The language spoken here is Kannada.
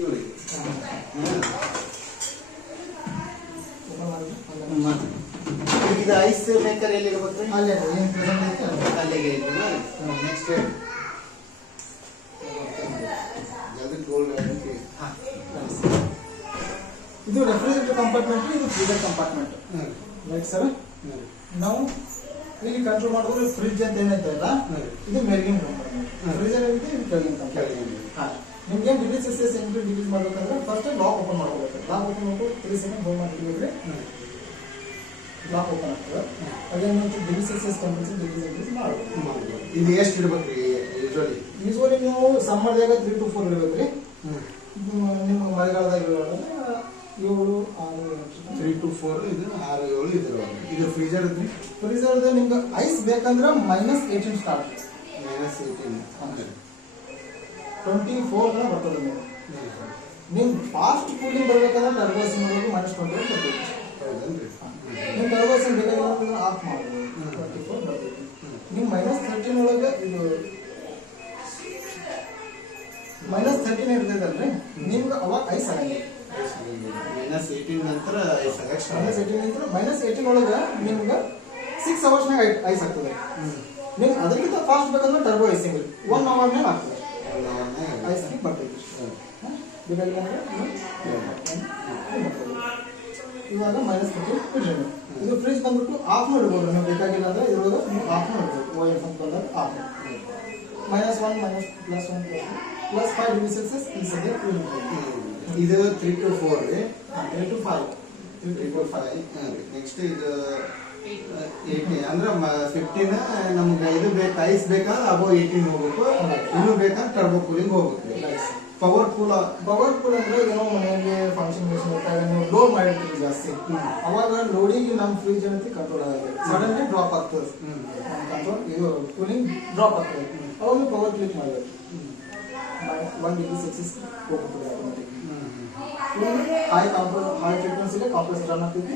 ಇವರಿಗೆ ಇದು ಐಸ್ ಮೇಕರ್ ಎಲ್ಲಿ ಇರ್ಬೇಕು? ಅಲ್ಲೇ ಏನು ಪ್ರೆಸೆಂಟ್ ಐತೆ ಅಲ್ಲಿಗೆ ನೆಕ್ಸ್ಟ್ ಜಲ್ದಿ ಗೋಲ್ಡ್ ಇದು ರೆಫ್ರಿಜರೇಟರ್ ಕಂಪಾರ್ಟ್ಮೆಂಟ್, ಇದು ಫ್ರೀಜರ್ ಕಂಪಾರ್ಟ್ಮೆಂಟ್. Right sir. ನಾವು ಇಲ್ಲಿ ಕಂಟ್ರೋಲ್ ಮಾಡಿದ್ರೆ ಫ್ರಿಡ್ಜ್ ಅಂತ ಏನೈತೆ ಅಲ್ಲ, ಇದು ಮೇಲ್ಗಿನ ಕಂಪಾರ್ಟ್ಮೆಂಟ್. ಫ್ರೀಜರ್ ಏನಿದೆ ಇದು ಕೆಳಗಿನ ಕಂಪಾರ್ಟ್ಮೆಂಟ್. ನಿಮ್ಗೆ ಡಿಗ್ರಿ ಸೆಲ್ಸಿಯಸ್ ಎಂಟು ಡಿಗ್ರೀಸ್ ಮಾಡ್ಬೇಕಂದ್ರೆ ಫಸ್ಟ್ ಲಾಕ್ ಓಪನ್ ಮಾಡ್ಕೋಬೇಕು. ಲಾಕ್ ಓಪನ್ ಮಾಡ್ಕೊಂಡು 3 ಸೆಕೆಂಡ್ ಹೋಲ್ಡ್ ಮಾಡಿದ್ರೆ ಲಾಕ್ ಓಪನ್ ಆಗ್ತದೆ. ಅದೇನು degree Celsius temperature degree Celsius ಮಾಡಬೇಕು. ಇದು ಎಷ್ಟು ಇಡ್ಬೇಕ್ರಿ? ಯೂಶ್ವಲಿ ನೀವು ಸಮ್ಮರ್ದಾಗ 3 to 4 ಇಡಬೇಕ್ರಿ. ನಿಮ್ಮ ಮಳೆಗಾಲದಾಗ 7, 6, 3 to 4 ಇದು 6, 7 ಇದ್ರ. ಇದು ಫ್ರೀಜರ್ ಇದ್ರಿ? ಫ್ರೀಜರ್ದ ನಿಮ್ಗೆ ಐಸ್ ಬೇಕಂದ್ರೆ -18 ಸ್ಟಾರ್ಟ್. -18 24 ಬರ್ತದೆ. ನೀವು ಫಾಸ್ಟ್ ಕೂಲಿಂಗ್ ಬರ್ಬೇಕಂದ್ರೆ ಟರ್ಬೋಸಿಂಗ್ ಮಾಡಬೇಕು, -20 ಬರ್ತದೆ. ನೀವು ಟರ್ಬೋಸಿಂಗ್ ಬೇಕಾಗಿಲ್ಲ ಆಫ್ ಮಾಡಬಹುದು. 24 ಬರ್ತದೆ. ನೀವು -13 ಒಳಗೆ ಇದು -13 ಇರ್ತದಲ್ರಿ, ನಿಮ್ಗೆ ಅವಾಗ ಐಸ್ ಆಗಂಗಿಲ್ಲ. -18 ನಂತರ ಐಸ್ ಆಗಕ್ಕೆ -18 ಒಳಗೆ ನಿಮ್ಗೆ 6 ಅವರ್ಸ್ನಾಗ ಐಸ್ ಆಗ್ತದೆ. ನೀವು ಅದಕ್ಕಿಂತ ಫಾಸ್ಟ್ ಬೇಕಂದ್ರೆ ಟರ್ಬೋ ಐಸಿಂಗ್ 1 ಅವರ್ನಾಗ ಆಗ್ತದೆ. ಐಸ್ ಹಾಕಿ ಬರ್ತೈತಿ. ಇವಾಗ -13 ಇಡ್ರಿ. ಇದು ಫ್ರಿಜ್ ಬಂದ್ಬಿಟ್ಟು ಆಫ್ ಮಾಡಿರ್ಬೋದು. ನೀವು ಬೇಕಾಗಿಲ್ಲ ಅಂದ್ರೆ ಇದ್ರೊಳಗೆ ನೀವು ಆಫ್ ಮಾಡ್ಬೋದು. OF ಅಂತ ಬಂದಾಗ ಆಫ್ -1 +5 ಡಿಗ್ರಿ ಸೆಲ್ಸಿಯಸ್ ಈ ಸದ್ಯ ಇದು 3 to 4 ರೀ. 3 to 5 3 to 5. ನೆಕ್ಸ್ಟ್ ಇದು 18 ಅಂದ್ರೆ 15 ನಮ್ಗೆ ಇದು ಬೇಕು, ಐಸ್ ಬೇಕಾದ್ರೆ ಅಬೋ 18 ಹೋಗ್ಬೇಕು. ಇನ್ನೂ ಬೇಕಾದ್ರೆ ಟರ್ಬೋ ಕೂಲಿಂಗ್ ಹೋಗ್ಬೇಕು. ಪವರ್ ಕೂಲ್ ಅಂದ್ರೆ ಏನೋ ಮನೆಯಲ್ಲಿ ಫಂಕ್ಷನ್ ಇರ್ತಾರೆ, ನೀವು ಲೋಡ್ ಮಾಡಿರ್ತೀವಿ ಜಾಸ್ತಿ, ಅವಾಗ ಲೋಡಿಗೆ ನಮ್ಮ ಫ್ರಿಜ್ ಏನಂತ ಕಂಟ್ರೋಲ್ ಆಗುತ್ತೆ. ಸಡನ್ಲಿ ಡ್ರಾಪ್ ಆಗ್ತದೆ ಕಂಟ್ರೋಲ್, ಇದು ಕೂಲಿಂಗ್ ಡ್ರಾಪ್ ಆಗ್ತದೆ. ಅವಾಗ ಪವರ್ ಕ್ಲಿಕ್ ಮಾಡಬೇಕು. 1 ಡಿಗ್ರಿ ಸೆಲ್ಸಿಯಸ್ ಹೋಗ್ತದೆ. ಹೈ ಫ್ರೀಕ್ವೆನ್ಸಿಗೆ ಕಾಂಪ್ರೆಸರ್ ರನ್ ಆಗ್ತೈತಿ.